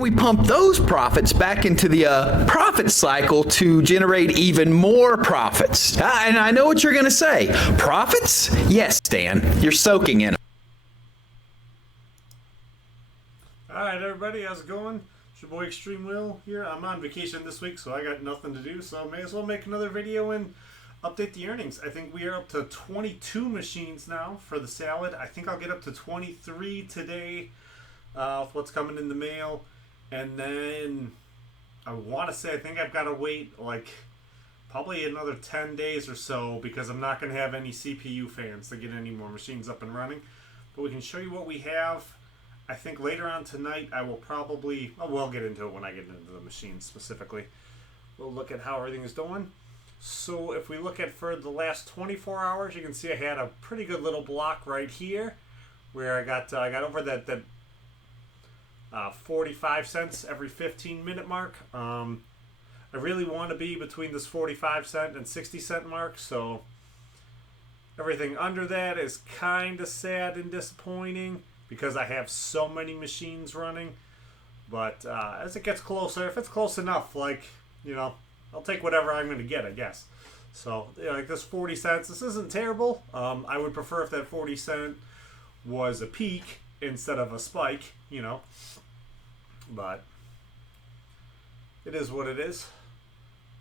We pump those profits back into the profit cycle to generate even more profits. And I know what you're going to say. Profits? Yes, Dan. You're soaking in them. All right, everybody. How's it going? It's your boy ExtrmWill here. I'm on vacation this week, so I got nothing to do. So I may as well make another video and update the earnings. I think we are up to 22 machines now for the salad. I think I'll get up to 23 today with what's coming in the mail. And then I want to say I think I've got to wait like probably another 10 days or so because I'm not going to have any CPU fans to get any more machines up and running. But we can show you what we have. I think later on tonight I will probably, well, we'll get into it when I get into the machines specifically. We'll look at how everything is doing. So if we look at for the last 24 hours, you can see I had a pretty good little block right here where I got over that 45 cents every 15-minute mark. I really want to be between this 45-cent and 60-cent mark, so everything under that is kind of sad and disappointing because I have so many machines running. But as it gets closer, if it's close enough, like, you know, I'll take whatever I'm going to get, I guess. So, you know, like this 40 cents, this isn't terrible. I would prefer if that 40 cent was a peak instead of a spike, you know. But it is what it is.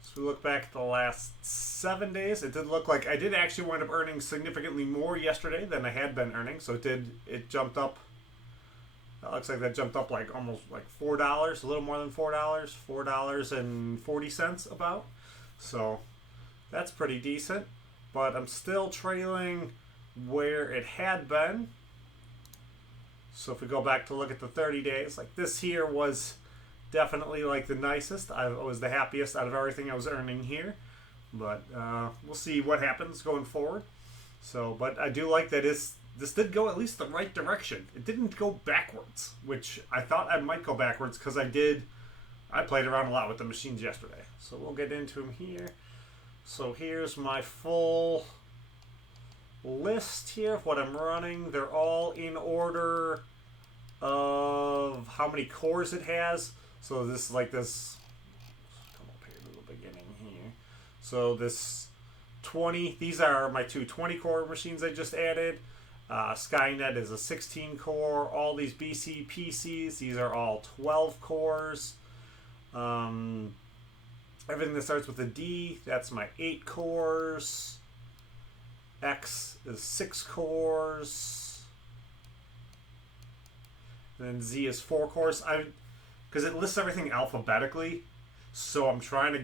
So we look back at the last 7 days. It did look like I did actually wind up earning significantly more yesterday than I had been earning. So it jumped up. That looks like that jumped up like almost like $4, a little more than $4, $4.40 about. So that's pretty decent. But I'm still trailing where it had been. So if we go back to look at the 30 days, like this here was definitely like the nicest. I was the happiest out of everything I was earning here. But we'll see what happens going forward. So, but I do like that this did go at least the right direction. It didn't go backwards, which I thought I might go backwards because I played around a lot with the machines yesterday. So we'll get into them here. So here's my full list here of what I'm running. They're all in order of how many cores it has. So this is like this, come up here to the beginning here. So this 20, these are my two 20 core machines I just added. Skynet is a 16 core. All these BC PCs, these are all 12 cores. Everything that starts with a D, that's my 8 cores. X is 6 cores. And then Z is 4 cores. Because it lists everything alphabetically, so I'm trying to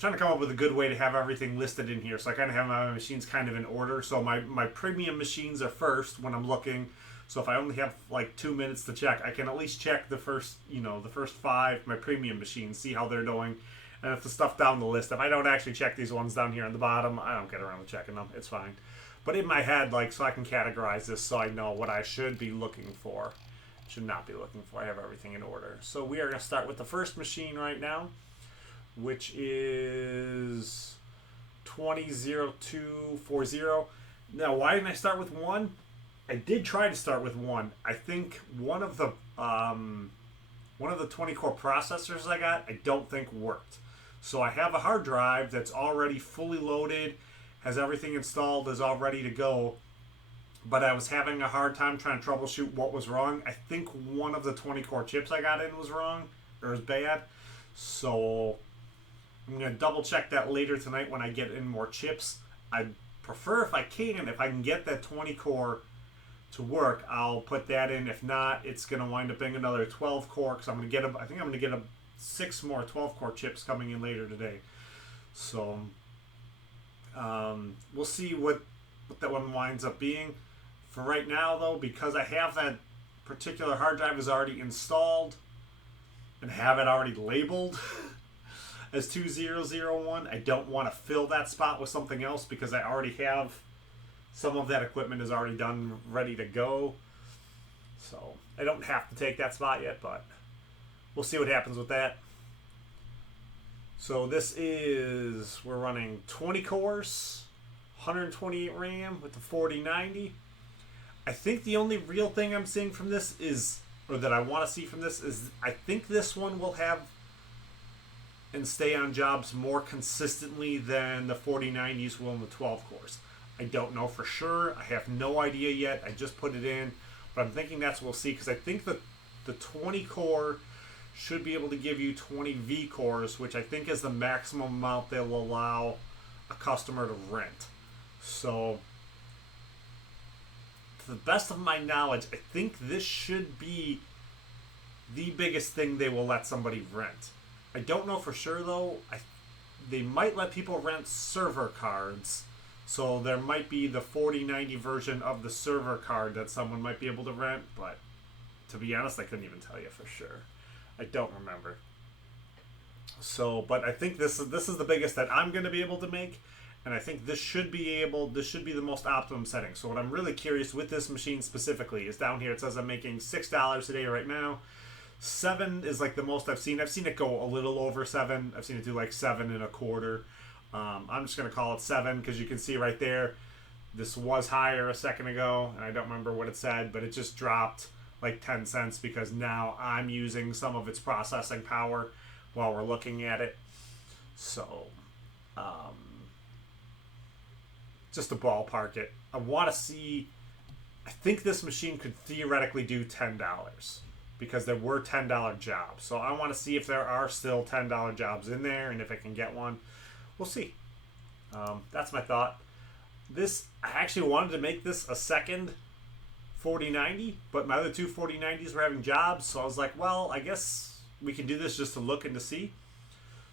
come up with a good way to have everything listed in here. So I kind of have my machines kind of in order. So my premium machines are first when I'm looking. So if I only have like 2 minutes to check, I can at least check the first 5, my premium machines, see how they're doing. And if the stuff down the list, if I don't actually check these ones down here on the bottom, I don't get around to checking them. It's fine. But in my head, like, so I can categorize this so I know what I should be looking for. Should not be looking for. I have everything in order. So we are going to start with the first machine right now, which is 200240. Now, why didn't I start with 1? I did try to start with 1. I think one of the 20 core processors I got, I don't think worked. So I have a hard drive that's already fully loaded, has everything installed, is all ready to go. But I was having a hard time trying to troubleshoot what was wrong. I think one of the 20 core chips I got in was wrong, or was bad. So I'm going to double check that later tonight when I get in more chips. I'd prefer if I can get that 20 core to work, I'll put that in. If not, it's going to wind up being another 12 core because I think I'm going to get 6 more 12 core chips coming in later today. So we'll see what that one winds up being. For right now, though, because I have that particular hard drive is already installed and have it already labeled as 2001, I don't want to fill that spot with something else because I already have some of that equipment is already done, ready to go. So I don't have to take that spot yet, but we'll see what happens with that. So this is, we're running 20 cores, 128 RAM with the 4090. I think the only real thing I'm seeing from this is or that I want to see from this is I think this one will have and stay on jobs more consistently than the 4090s will in the 12 cores. I don't know for sure. I have no idea yet. I just put it in, but I'm thinking that's what we'll see because I think that the 20 core should be able to give you 20 V cores, which I think is the maximum amount they'll allow a customer to rent. So, to the best of my knowledge, I think this should be the biggest thing they will let somebody rent. I don't know for sure though. They might let people rent server cards. So there might be the 4090 version of the server card that someone might be able to rent, but to be honest, I couldn't even tell you for sure. I don't remember. So, but I think this is the biggest that I'm going to be able to make, and I think this should be the most optimum setting. So what I'm really curious with this machine specifically is down here. It says I'm making $6 a day right now. 7 is like the most I've seen. I've seen it go a little over 7. I've seen it do like 7.25. I'm just going to call it 7 because you can see right there, this was higher a second ago, and I don't remember what it said, but it just dropped like 10 cents because now I'm using some of its processing power while we're looking at it. So, just to ballpark it, I want to see, I think this machine could theoretically do $10 because there were $10 jobs. So I want to see if there are still $10 jobs in there and if I can get one. We'll see. That's my thought. I actually wanted to make this a second 4090, but my other two 4090s were having jobs, so I was like, well, I guess we can do this just to look and to see.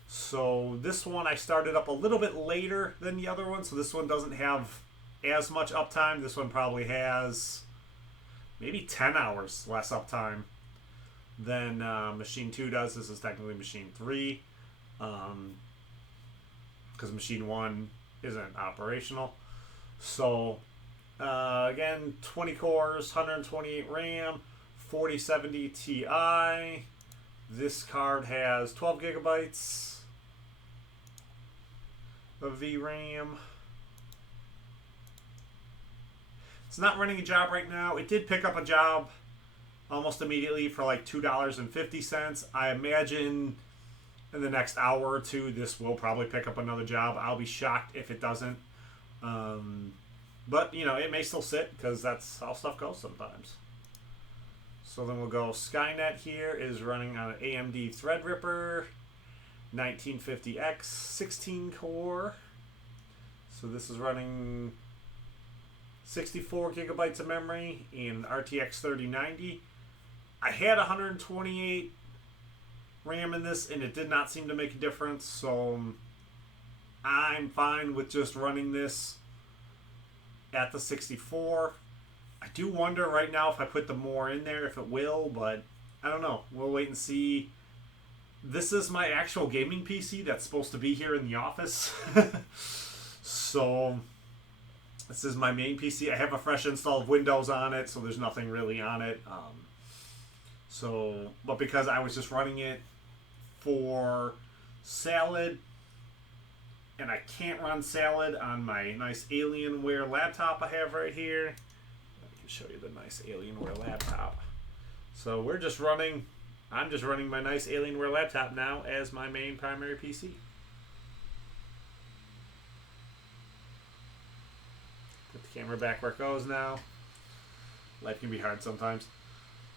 So this one I started up a little bit later than the other one, so this one doesn't have as much uptime. This one probably has maybe 10 hours less uptime than Machine 2 does. This is technically Machine 3. Because Machine 1 isn't operational. So, again, 20 cores, 128 RAM, 4070 Ti. This card has 12 gigabytes of VRAM. It's not running a job right now. It did pick up a job almost immediately for like $2.50. I imagine in the next hour or two, this will probably pick up another job. I'll be shocked if it doesn't. But, you know, it may still sit because that's how stuff goes sometimes. So then we'll go Skynet here is running on an AMD Threadripper 1950X 16 core. So this is running 64 gigabytes of memory in RTX 3090. I had 128 RAM in this, and it did not seem to make a difference, so I'm fine with just running this at the 64. I do wonder right now if I put the more in there, if it will, but I don't know. We'll wait and see. This is my actual gaming PC that's supposed to be here in the office. So this is my main PC. I have a fresh install of Windows on it, so there's nothing really on it. But because I was just running it for Salad, and I can't run Salad on my nice Alienware laptop I have right here. I can show you the nice Alienware laptop. So I'm just running my nice Alienware laptop now as my main primary PC. Put the camera back where it goes now. Life can be hard sometimes.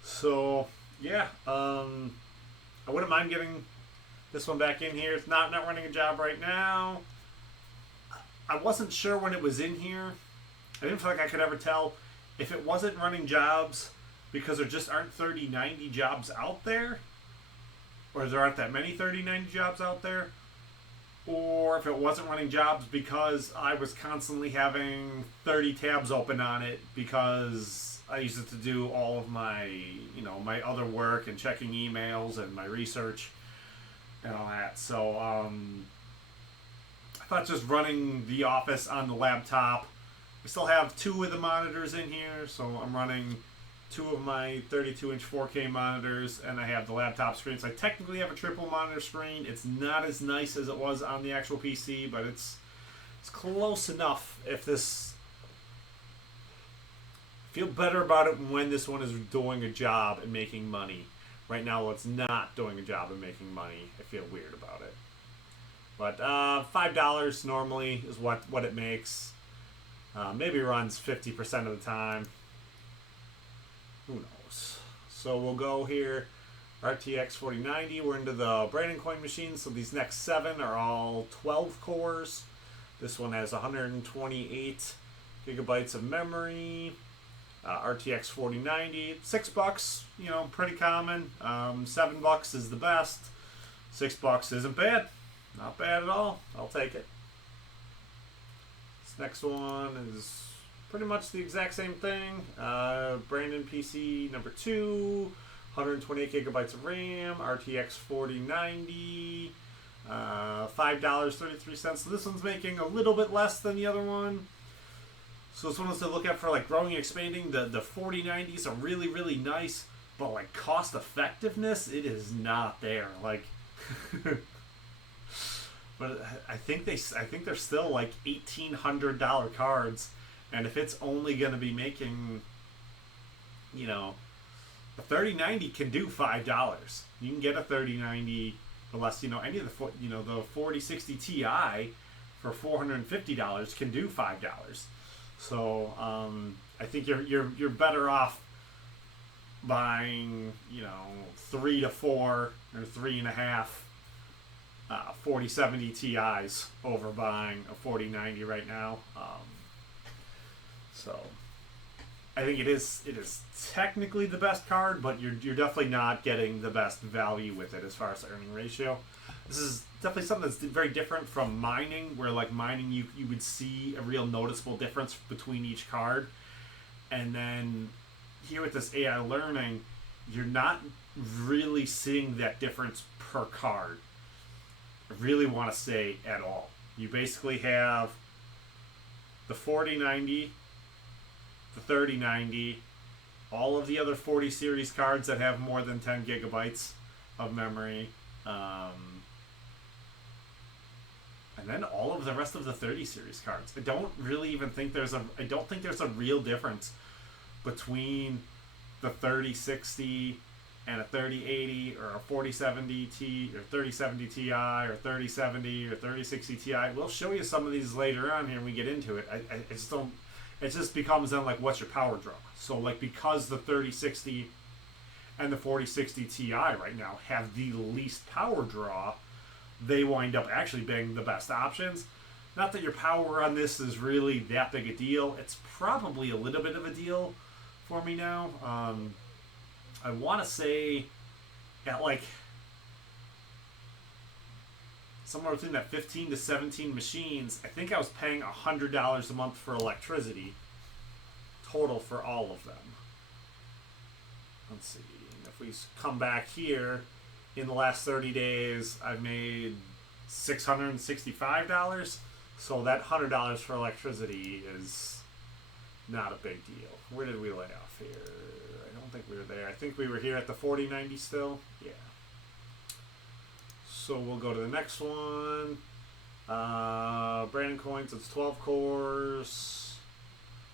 So yeah, I wouldn't mind getting this one back in here. It's not running a job right now. I wasn't sure when it was in here. I didn't feel like I could ever tell if it wasn't running jobs because there just aren't 3090 jobs out there, or there aren't that many 3090 jobs out there, or if it wasn't running jobs because I was constantly having 30 tabs open on it because I used it to do all of my, my other work and checking emails and my research and all that. So I thought just running the office on the laptop. I still have 2 of the monitors in here, so I'm running 2 of my 32-inch 4K monitors, and I have the laptop screen. So I technically have a triple monitor screen. It's not as nice as it was on the actual PC, but it's close enough if feel better about it when this one is doing a job and making money. Right now, it's not doing a job and making money. I feel weird about it. But $5 normally is what it makes. Maybe runs 50% of the time. Who knows? So we'll go here. RTX 4090. We're into the Brandon coin machines. So these next 7 are all 12 cores. This one has 128 gigabytes of memory. RTX 4090, $6, you know, pretty common. $7 is the best. $6 isn't bad. Not bad at all. I'll take it. This next one is pretty much the exact same thing. Brandon PC number 2, 128 gigabytes of RAM, RTX 4090, $5.33. So this one's making a little bit less than the other one. So this one is to look at for like growing and expanding. The 4090s are really, really nice, but like cost effectiveness, it is not there. Like, but I think they're still like $1,800 cards, and if it's only going to be making, you know, a 3090 can do $5. You can get a 3090, unless you know any of the 4060 Ti for $450 can do $5. So I think you're better off buying, you know, 3 to 4 or 3.5 4070 Ti's over buying a 4090 right now. So I think it is technically the best card, but you're definitely not getting the best value with it as far as the earning ratio. This is definitely something that's very different from mining, where like mining you would see a real noticeable difference between each card. And then here with this AI learning, you're not really seeing that difference per card. I really want to say at all. You basically have the 4090, the 3090, all of the other 40 series cards that have more than 10 gigabytes of memory, and then all of the rest of the 30 series cards. I don't really even think there's a real difference between the 3060 and a 3080 or a 4070 Ti or 3070 Ti or 3070 or 3060 Ti. We'll show you some of these later on here when we get into it. I just don't. It just becomes then like, what's your power draw? So like, because the 3060 and the 4060 Ti right now have the least power draw, they wind up actually being the best options. Not that your power on this is really that big a deal. It's probably a little bit of a deal for me now. I want to say at like somewhere between that 15 to 17 machines, I think I was paying $100 a month for electricity total for all of them. Let's see. If we come back here, in the last 30 days, I've made $665. So that $100 for electricity is not a big deal. Where did we lay off here? I don't think we were there. I think we were here at the 4090 still. Yeah. So we'll go to the next one. Brandon coins, it's 12 cores,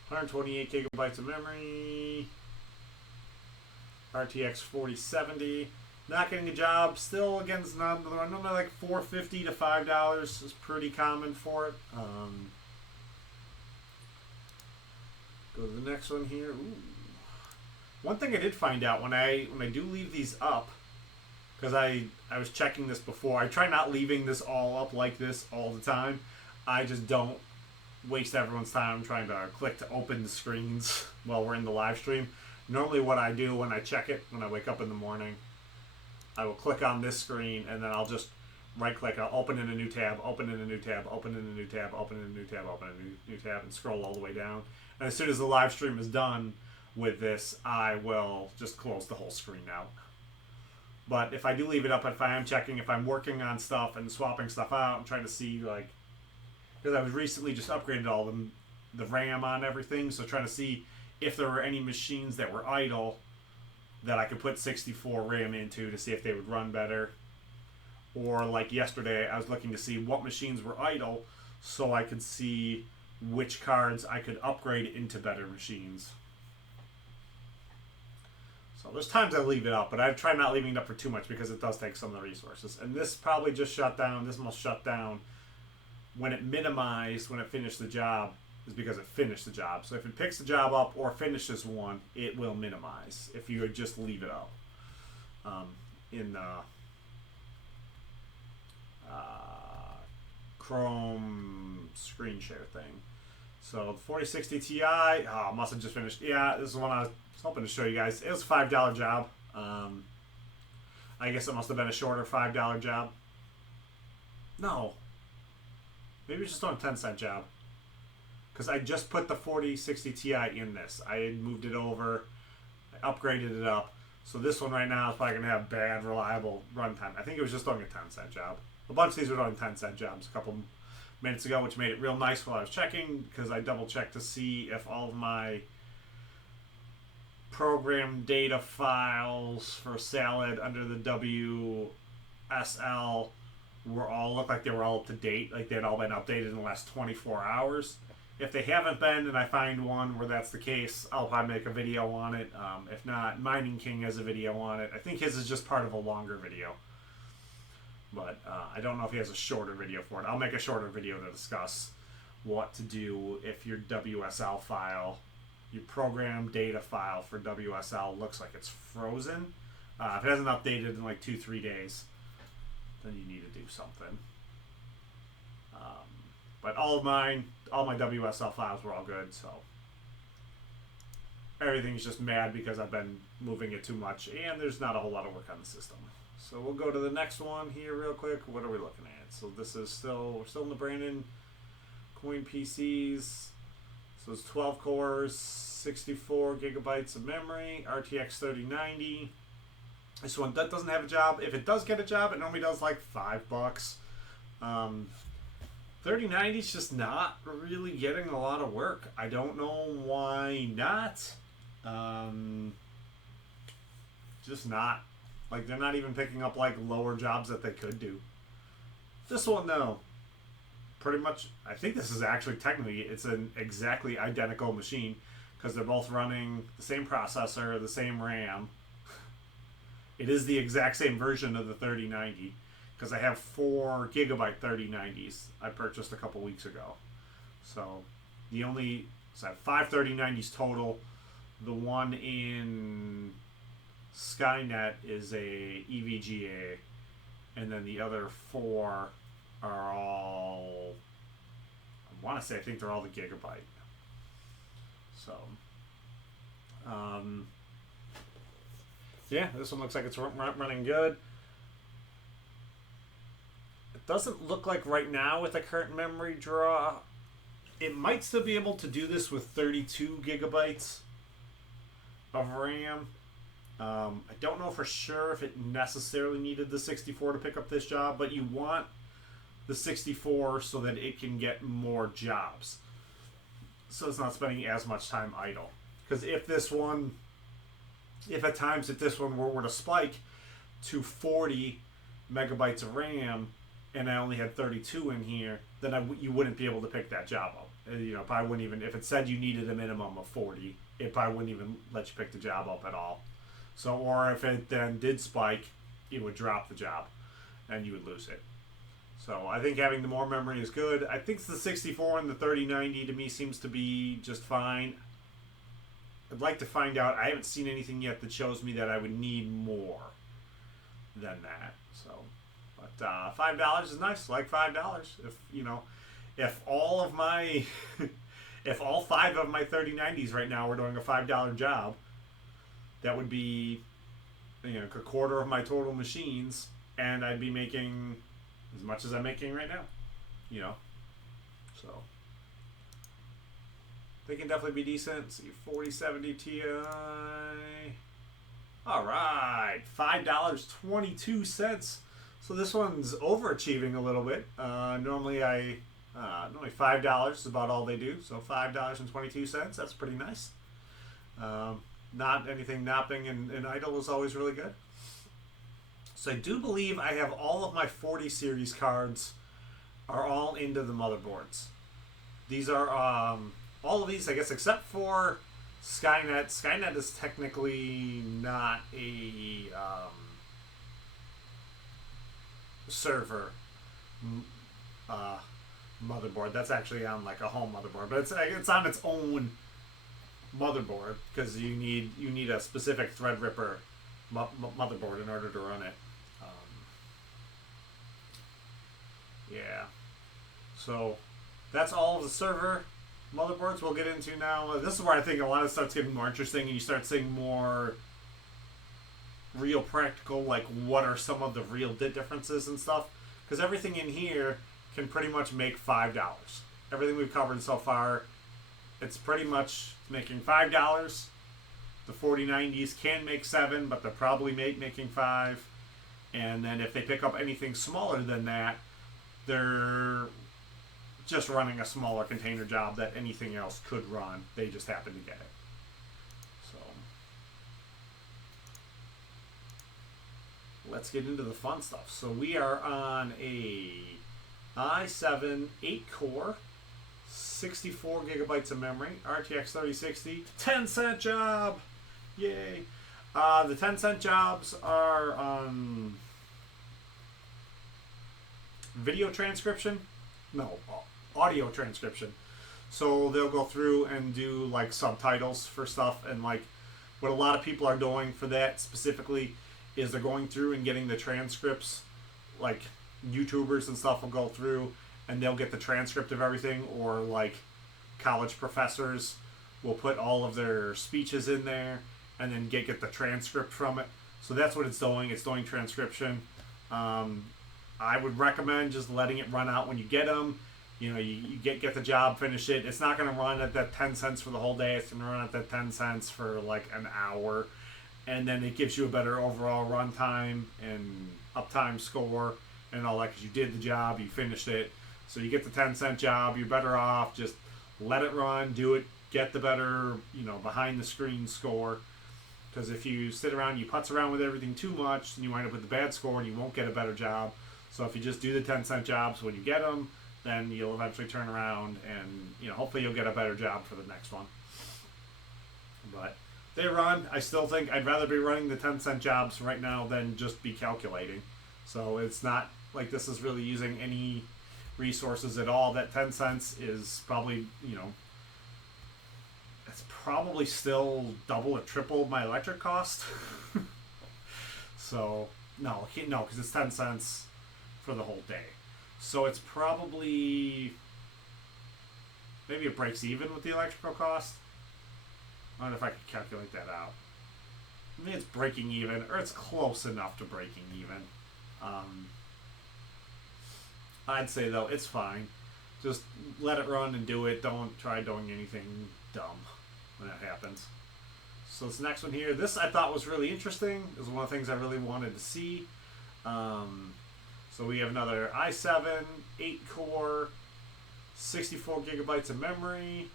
128 gigabytes of memory, RTX 4070. Not getting a job. Still against another like $4.50 to $5 is pretty common for it. Go to the next one here. Ooh. One thing I did find out when I do leave these up, because I was checking this before. I try not leaving this all up like this all the time. I just don't waste everyone's time trying to click to open the screens while we're in the live stream. Normally what I do when I check it, when I wake up in the morning, I will click on this screen and then I'll just right click, I'll open in a new tab, open in a new tab, open in a new tab, open in a new tab, open in a new tab, and scroll all the way down. And as soon as the live stream is done with this, I will just close the whole screen out. But if I do leave it up, if I am checking, if I'm working on stuff and swapping stuff out, I'm trying to see, like, because I was recently just upgraded all the RAM on everything, so trying to see if there were any machines that were idle that I could put 64 RAM into to see if they would run better. Or like yesterday, I was looking to see what machines were idle so I could see which cards I could upgrade into better machines. So there's times I leave it up, but I try not leaving it up for too much because it does take some of the resources. And this probably just shut down. This must shut down when it minimized, when it finished the job, is because it finished the job. So if it picks the job up or finishes one, it will minimize if you would just leave it up in the Chrome screen share thing. So the 4060 Ti, must have just finished. Yeah, this is one I was hoping to show you guys. It was a $5 job. I guess it must have been a shorter $5 job. No. Maybe it's just on a 10-cent job. Because I just put the 4060 Ti in this. I had moved it over. I upgraded it up. So this one right now is probably going to have bad, reliable runtime. I think it was just on a 10-cent job. A bunch of these were on 10-cent jobs a couple minutes ago, which made it real nice while I was checking, because I double-checked to see if all of my program data files for Salad under the WSL looked like they were all up to date, like they had all been updated in the last 24 hours. If they haven't been, and I find one where that's the case, I'll probably make a video on it. If not, Mining King has a video on it. I think his is just part of a longer video. But I don't know if he has a shorter video for it. I'll make a shorter video to discuss what to do if your WSL file, your program data file for WSL looks like it's frozen. If it hasn't updated in like 2-3 days, then you need to do something. But all my WSL files were all good, so everything's just mad because I've been moving it too much, and there's not a whole lot of work on the system. So we'll go to the next one here real quick. What are we looking at? So this is we're still in the Brandon Coin PCs. So it's 12 cores, 64 gigabytes of memory, RTX 3090. This one doesn't have a job. If it does get a job, it normally does like $5. 3090 is just not really getting a lot of work. I don't know why not. Just not. Like, they're not even picking up like lower jobs that they could do. This one though, pretty much, I think this is actually technically, it's an exactly identical machine because they're both running the same processor, the same RAM. It is the exact same version of the 3090 because I have 4 gigabyte 3090s I purchased a couple weeks ago. So I have 5 3090s total. The one in Skynet is a EVGA, and then the other 4 are all, I think they're all the gigabyte. So yeah, this one looks like it's running good. It doesn't look like right now with the current memory draw, it might still be able to do this with 32 gigabytes of RAM. I don't know for sure if it necessarily needed the 64 to pick up this job, but you want the 64 so that it can get more jobs. So it's not spending as much time idle. Because if at times this one were to spike to 40 megabytes of RAM and I only had 32 in here, then you wouldn't be able to pick that job up. Probably wouldn't even, if it said you needed a minimum of 40, it probably wouldn't even let you pick the job up at all. So, or if it then did spike, it would drop the job and you would lose it. So I think having the more memory is good. I think the 64 and the 3090 to me seems to be just fine. I'd like to find out. I haven't seen anything yet that shows me that I would need more than that. So, but $5 is nice. I like $5. If all of my, if all 5 of my 3090s right now were doing a $5 job, that would be, a quarter of my total machines, and I'd be making as much as I'm making right now. So they can definitely be decent. See, 4070 Ti. All right, $5.22. So this one's overachieving a little bit. Normally $5 is about all they do. So $5.22. That's pretty nice. Not anything napping and idle is always really good. So I do believe I have all of my 40 series cards are all into the motherboards. These are all of these, I guess, except for Skynet. Skynet is technically not a server motherboard. That's actually on like a home motherboard, but it's on its own motherboard because you need a specific Threadripper motherboard in order to run it. Yeah. So that's all of the server motherboards we'll get into now. This is where I think a lot of stuff's getting more interesting, and you start seeing more real practical, like what are some of the real differences and stuff. Because everything in here can pretty much make $5. Everything we've covered so far, it's pretty much making $5. The 4090s can make 7, but they're probably making 5. And then if they pick up anything smaller than that, they're just running a smaller container job that anything else could run. They just happen to get it. So let's get into the fun stuff. So we are on a i7 8-core, 64 gigabytes of memory, RTX 3060, 10-cent job. Yay. The 10-cent jobs are on video transcription. No, audio transcription. So they'll go through and do like subtitles for stuff, and like what a lot of people are doing for that specifically is they're going through and getting the transcripts. Like YouTubers and stuff will go through and they'll get the transcript of everything, or like college professors will put all of their speeches in there and then get the transcript from it. So that's what it's doing. It's doing transcription. I would recommend just letting it run out when you get them. You know, you get the job, finish it. It's not going to run at that 10 cents for the whole day. It's going to run at that 10 cents for like an hour. And then it gives you a better overall runtime and uptime score and all that, because you did the job, you finished it. So you get the 10-cent job, you're better off. Just let it run, do it, get the better, behind the screen score. Because if you sit around, you putz around with everything too much, then you wind up with a bad score and you won't get a better job. So if you just do the 10-cent jobs when you get them, then you'll eventually turn around and, hopefully you'll get a better job for the next one. But they run. I still think I'd rather be running the 10-cent jobs right now than just be calculating. So it's not like this is really using any resources at all. That 10 cents is probably, it's probably still double or triple my electric cost. So, no, because it's 10 cents for the whole day. So it's probably, maybe it breaks even with the electrical cost. I don't know if I could calculate that out. I mean, it's breaking even, or it's close enough to breaking even. I'd say, though, it's fine. Just let it run and do it. Don't try doing anything dumb when that happens. So this next one here, this I thought was really interesting. It was one of the things I really wanted to see. So we have another i7, 8-core, 64 gigabytes of memory,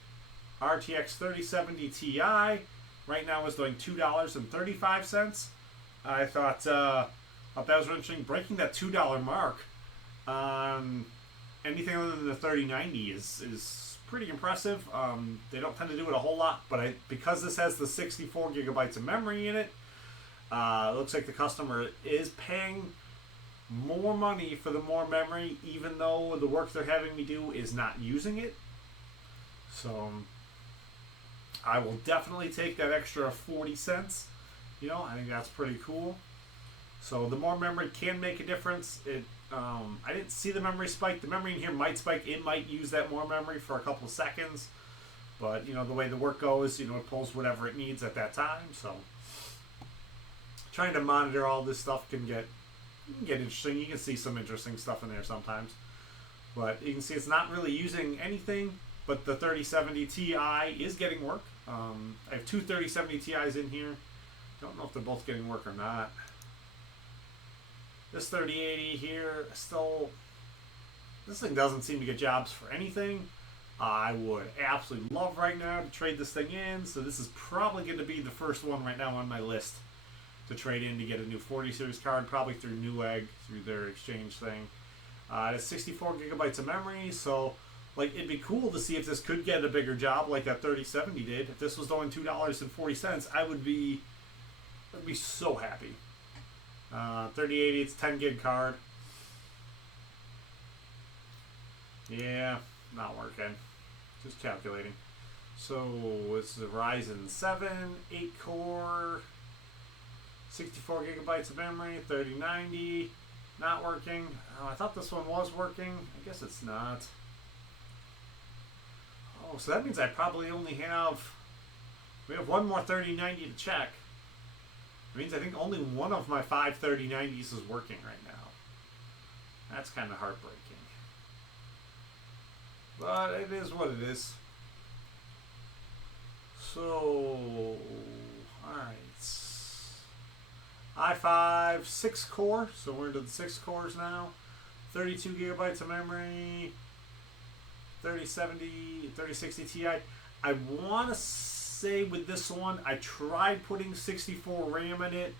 RTX 3070 Ti. Right now is doing $2.35. I thought that was interesting. Breaking that $2 mark on anything other than the 3090 is pretty impressive. They don't tend to do it a whole lot, but because this has the 64 gigabytes of memory in it, it looks like the customer is paying more money for the more memory, even though the work they're having me do is not using it. So I will definitely take that extra 40 cents. I think that's pretty cool. So the more memory can make a difference. I didn't see the memory spike. The memory in here might spike. It might use that more memory for a couple of seconds. But, the way the work goes, it pulls whatever it needs at that time. So trying to monitor all this stuff can get interesting. You can see some interesting stuff in there sometimes. But you can see it's not really using anything, but the 3070 Ti is getting work. I have two 3070 Ti's in here. Don't know if they're both getting work or not. This 3080 here, this thing doesn't seem to get jobs for anything. I would absolutely love right now to trade this thing in. So this is probably going to be the first one right now on my list to trade in to get a new 40 series card, probably through Newegg, through their exchange thing. It has 64 gigabytes of memory, so Like, it'd be cool to see if this could get a bigger job like that 3070 did. If this was only $2.40, I'd be so happy. 3080, it's 10 gig card. Yeah, not working. Just calculating. So it's the Ryzen 7, 8 core, 64 gigabytes of memory, 3090. Not working. Oh, I thought this one was working. I guess it's not. Oh, so that means I probably only have... We have one more 3090 to check. It means I think only one of my 5 3090s is working right now. That's kind of heartbreaking. But it is what it is. So... Alright. i5 6 core. So we're into the 6 cores now. 32 gigabytes of memory. 3070, 3060 Ti. I want to say with this one, I tried putting 64 RAM in it,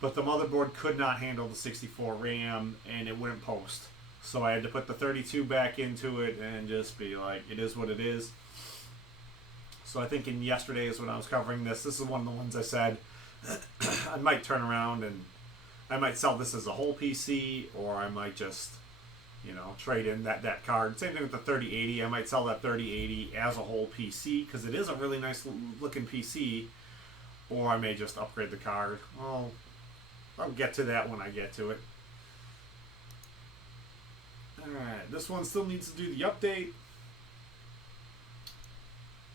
but the motherboard could not handle the 64 RAM and it wouldn't post. So I had to put the 32 back into it and just be like, it is what it is. So I think in yesterday's when I was covering this is one of the ones I said I might turn around and I might sell this as a whole PC, or I might just, you know, trade in that card. Same thing with the 3080. I might sell that 3080 as a whole PC because it is a really nice looking PC, or I may just upgrade the card. Well, I'll get to that when I get to it. Alright, this one still needs to do the update.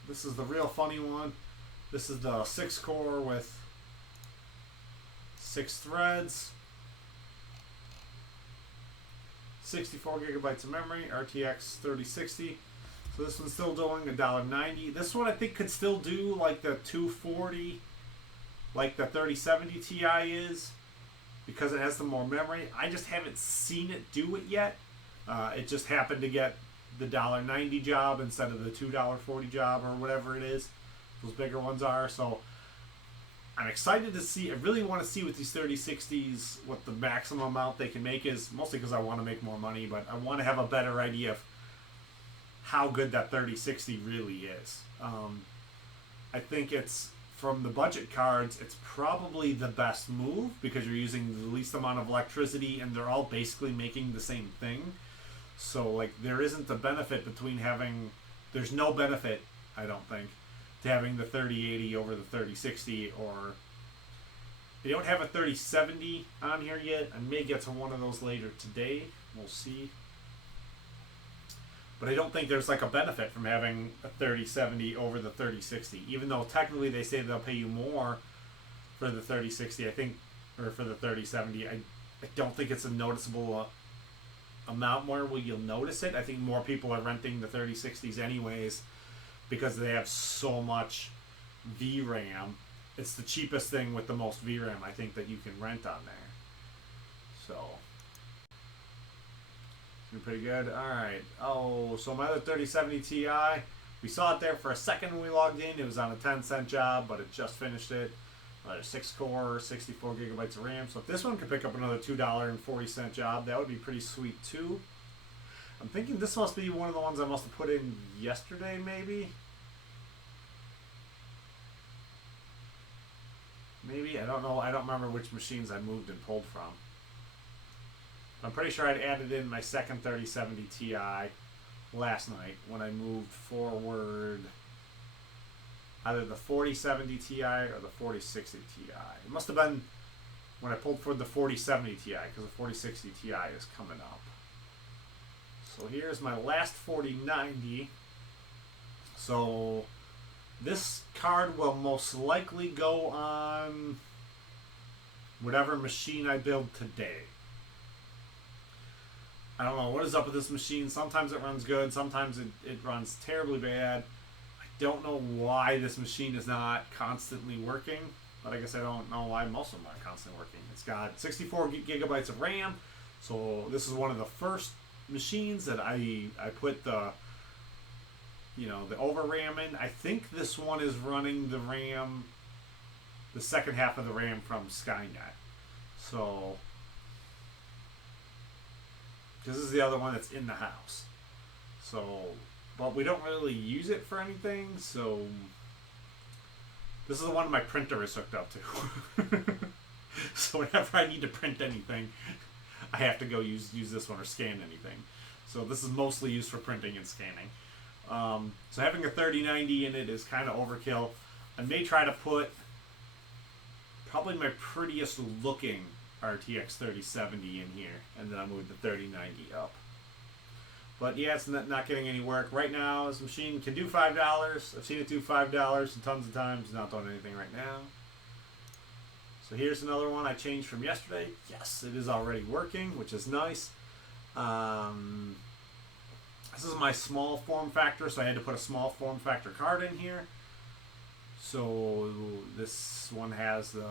This is the real funny one. This is the 6 core with 6 threads. 64 gigabytes of memory, RTX 3060. So this one's still doing $1.90. This one I think could still do like the 240, like the 3070 Ti is, because it has the more memory. I just haven't seen it do it yet. It just happened to get the $1.90 job instead of the $2.40 job or whatever it is. Those bigger ones are. So I'm excited to see. I really want to see with these 3060s what the maximum amount they can make is, mostly because I want to make more money, but I want to have a better idea of how good that 3060 really is. I think it's, from the budget cards, it's probably the best move because you're using the least amount of electricity and they're all basically making the same thing. So, like, there isn't a benefit between having... There's no benefit, I don't think, to having the 3080 over the 3060, or... They don't have a 3070 on here yet. I may get to one of those later today. We'll see. But I don't think there's, like, a benefit from having a 3070 over the 3060. Even though technically they say they'll pay you more for the 3060, I think, or for the 3070. I don't think it's a noticeable... amount more where you'll notice it. I think more people are renting the 3060s anyways because they have so much VRAM. It's the cheapest thing with the most VRAM I think that you can rent on there. So it's pretty good. Alright. Oh, so my other 3070 Ti, we saw it there for a second when we logged in. It was on a 10-cent job, but it just finished it. 6 core, 64 gigabytes of RAM. So if this one could pick up another $2.40 job, that would be pretty sweet too. I'm thinking this must be one of the ones I must have put in yesterday, maybe. Maybe, I don't know. I don't remember which machines I moved and pulled from. I'm pretty sure I'd added in my second 3070 Ti last night when I moved forward either the 4070 Ti or the 4060 Ti. It must have been when I pulled for the 4070 Ti because the 4060 Ti is coming up. So here's my last 4090. So this card will most likely go on whatever machine I build today. I don't know what is up with this machine. Sometimes it runs good, sometimes it runs terribly bad. Don't know why this machine is not constantly working, but I guess I don't know why most of them aren't constantly working. It's got 64 gigabytes of RAM, so this is one of the first machines that I put the, you know, the over RAM in. I think this one is running the RAM, the second half of the RAM from Skynet. So this is the other one that's in the house. So, but we don't really use it for anything, so this is the one my printer is hooked up to. So whenever I need to print anything, I have to go use this one or scan anything. So this is mostly used for printing and scanning. So having a 3090 in it is kind of overkill. I may try to put probably my prettiest looking RTX 3070 in here, and then I'll move the 3090 up. But yeah, it's not getting any work. Right now, this machine can do $5. I've seen it do $5 tons of times. It's not doing anything right now. So here's another one I changed from yesterday. Yes, it is already working, which is nice. This is my small form factor, so I had to put a small form factor card in here. So this one has the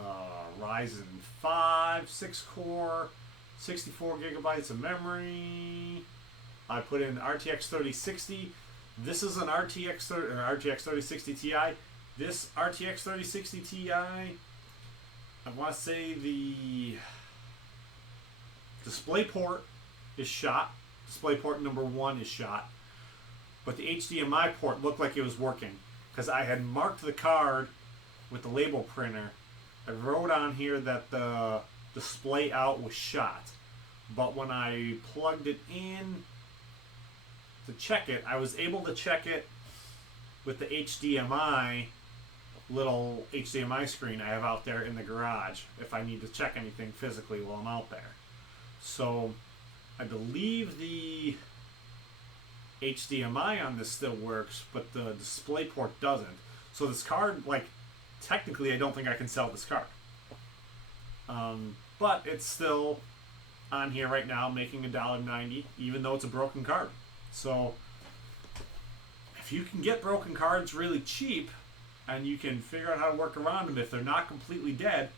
Ryzen 5 6-core, 64 gigabytes of memory. I put in RTX 3060. This is an RTX 3060 Ti. This RTX 3060 Ti, I want to say the display port is shot. Display port number 1 is shot. But the HDMI port looked like it was working because I had marked the card with the label printer. I wrote on here that the display out was shot. But when I plugged it in to check it, I was able to check it with the HDMI, little HDMI screen I have out there in the garage if I need to check anything physically while I'm out there. So I believe the HDMI on this still works, but the display port doesn't. So this card, like, technically I don't think I can sell this card. But it's still on here right now making $1.90, even though it's a broken card. So if you can get broken cards really cheap and you can figure out how to work around them if they're not completely dead,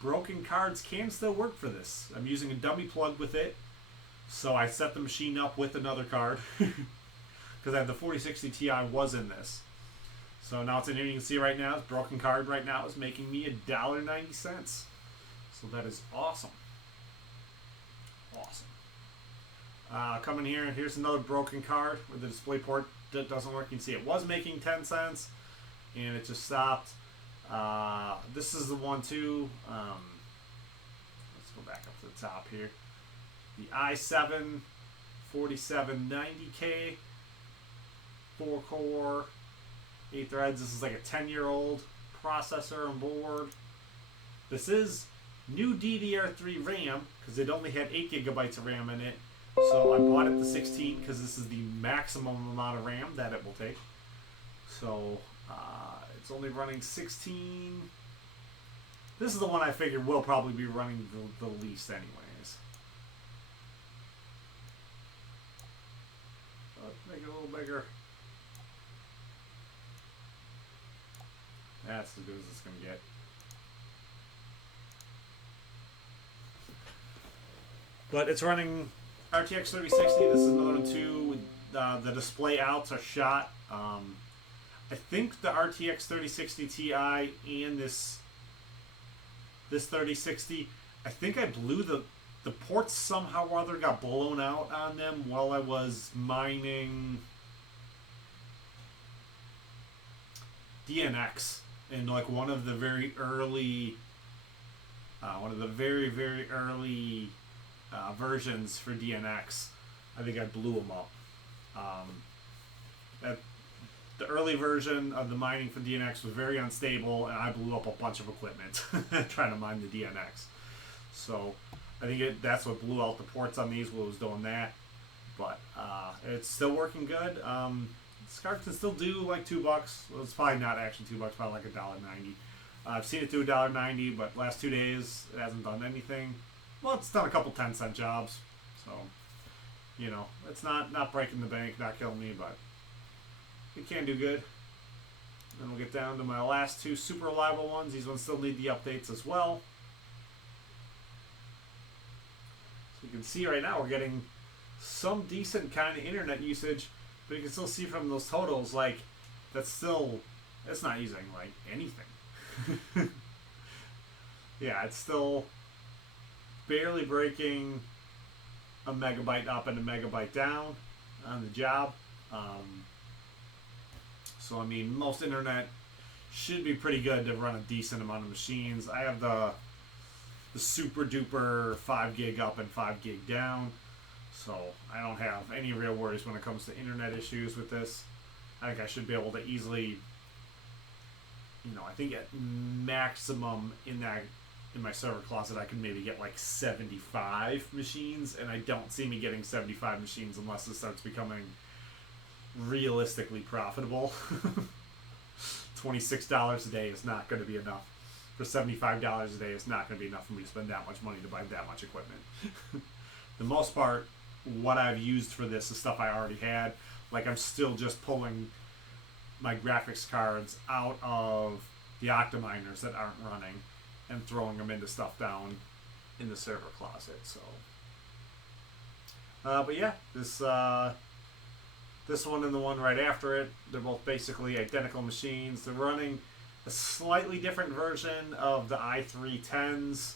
broken cards can still work for this. I'm using a dummy plug with it. So I set the machine up with another card because I have the 4060 Ti was in this. So now it's in here. You can see right now, this broken card right now is making me $1.90. So that is awesome. Awesome. Coming here, here's another broken card where the display port doesn't work. You can see it was making 10 cents and it just stopped. This is the one too. Let's go back up to the top here. The i7 4790K, 4-core, 8 threads. This is like a 10-year-old processor on board. This is new DDR3 RAM because it only had 8 gigabytes of RAM in it. So I bought it to 16 because this is the maximum amount of RAM that it will take. So it's only running 16. This is the one I figured will probably be running the least anyways. Make it a little bigger. That's as good as it's going to get. But it's running RTX 3060. This is another one too. The display outs are shot. I think the RTX 3060 Ti and this 3060, I think I blew the ports somehow or other got blown out on them while I was mining DNX in like one of the very early versions for DNX. I think I blew them up. The early version of the mining for DNX was very unstable, and I blew up a bunch of equipment trying to mine the DNX. So I think that's what blew out the ports on these while it was doing that. But it's still working good. This card can still do like $2. Well, it's probably not actually $2, probably like $1.90. I've seen it do $1.90, but last 2 days it hasn't done anything. Well, it's done a couple 10-cent jobs, so you know it's not breaking the bank, not killing me, but it can do good. Then we'll get down to my last two super reliable ones. These ones still need the updates as well. So you can see right now we're getting some decent kind of internet usage, but you can still see from those totals, like, it's not using, like, anything. Yeah, it's still barely breaking a megabyte up and a megabyte down on the job. So I mean, most internet should be pretty good to run a decent amount of machines. I have the super duper 5 gig up and 5 gig down, so I don't have any real worries when it comes to internet issues with this. I think I should be able to easily, I think at maximum in my server closet I can maybe get like 75 machines, and I don't see me getting 75 machines unless it starts becoming realistically profitable. $26 a day is not going to be enough. For $75 a day, it's not going to be enough for me to spend that much money to buy that much equipment. The most part, what I've used for this is stuff I already had. Like, I'm still just pulling my graphics cards out of the Octaminers that aren't running and throwing them into stuff down in the server closet. So, but yeah, this one and the one right after it, they're both basically identical machines. They're running a slightly different version of the i3-10s.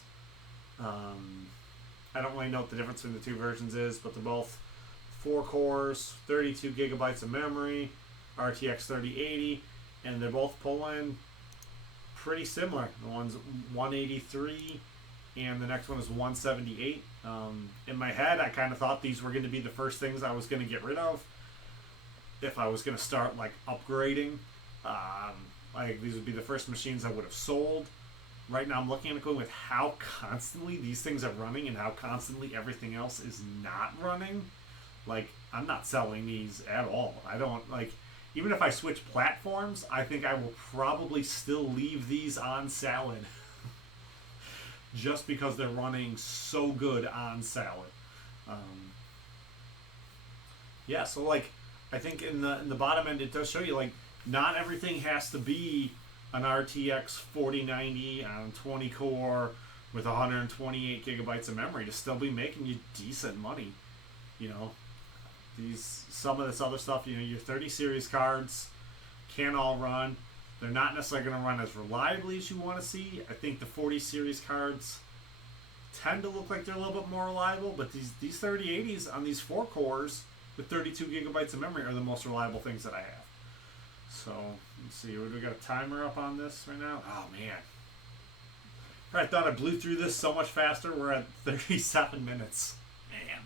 I don't really know what the difference between the two versions is, but they're both 4 cores, 32 gigabytes of memory, RTX 3080, and they're both pulling pretty similar. The one's 183 and the next one is 178. In my head, I kind of thought these were going to be the first things I was going to get rid of if I was going to start like upgrading. Like, these would be the first machines I would have sold. Right now I'm looking at it going with how constantly these things are running and how constantly everything else is not running. Like, I'm not selling these at all. I don't, like, even if I switch platforms, I think I will probably still leave these on salad. Just because they're running so good on salad. Yeah, so like, I think in the bottom end it does show you, like, not everything has to be an RTX 4090 on 20 core with 128 gigabytes of memory to still be making you decent money. Some of this other stuff, your 30 series cards can all run. They're not necessarily going to run as reliably as you want to see. I think the 40 series cards tend to look like they're a little bit more reliable, but these 3080s on these 4 cores with 32 gigabytes of memory are the most reliable things that I have. So, let's see, we got a timer up on this right now? Oh, man. I thought I blew through this so much faster. We're at 37 minutes. Man.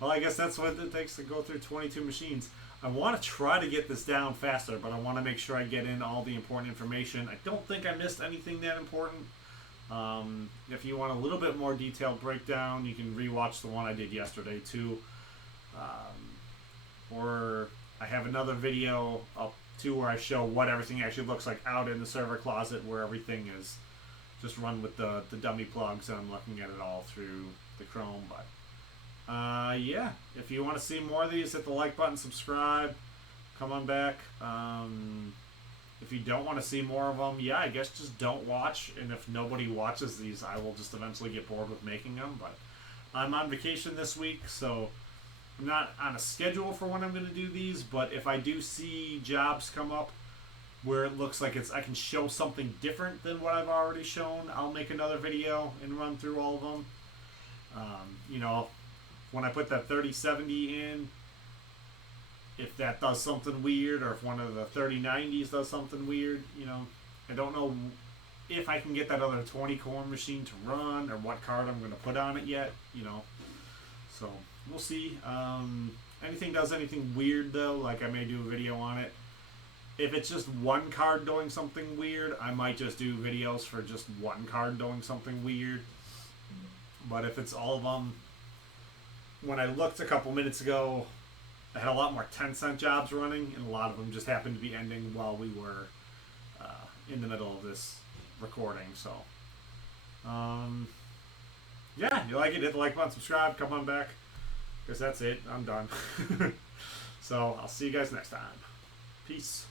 Well, I guess that's what it takes to go through 22 machines. I want to try to get this down faster, but I want to make sure I get in all the important information. I don't think I missed anything that important. If you want a little bit more detailed breakdown, you can rewatch the one I did yesterday, too. Or I have another video up too where I show what everything actually looks like out in the server closet, where everything is just run with the dummy plugs, and I'm looking at it all through the Chrome. But yeah, if you want to see more of these, hit the like button, subscribe, come on back. If you don't want to see more of them, yeah, I guess just don't watch, and if nobody watches these, I will just eventually get bored with making them. But I'm on vacation this week, so I'm not on a schedule for when I'm going to do these, but if I do see jobs come up where it looks like I can show something different than what I've already shown, I'll make another video and run through all of them. When I put that 3070 in, if that does something weird, or if one of the 3090s does something weird, I don't know if I can get that other 20 core machine to run, or what card I'm going to put on it yet, So, we'll see. Anything does anything weird, though, like, I may do a video on it. If it's just one card doing something weird, I might just do videos for just one card doing something weird. But if it's all of them, when I looked a couple minutes ago, I had a lot more 10-cent jobs running, and a lot of them just happened to be ending while we were in the middle of this recording. So, yeah, you like it, hit the like button, subscribe, come on back, because that's it. I'm done. So, I'll see you guys next time. Peace.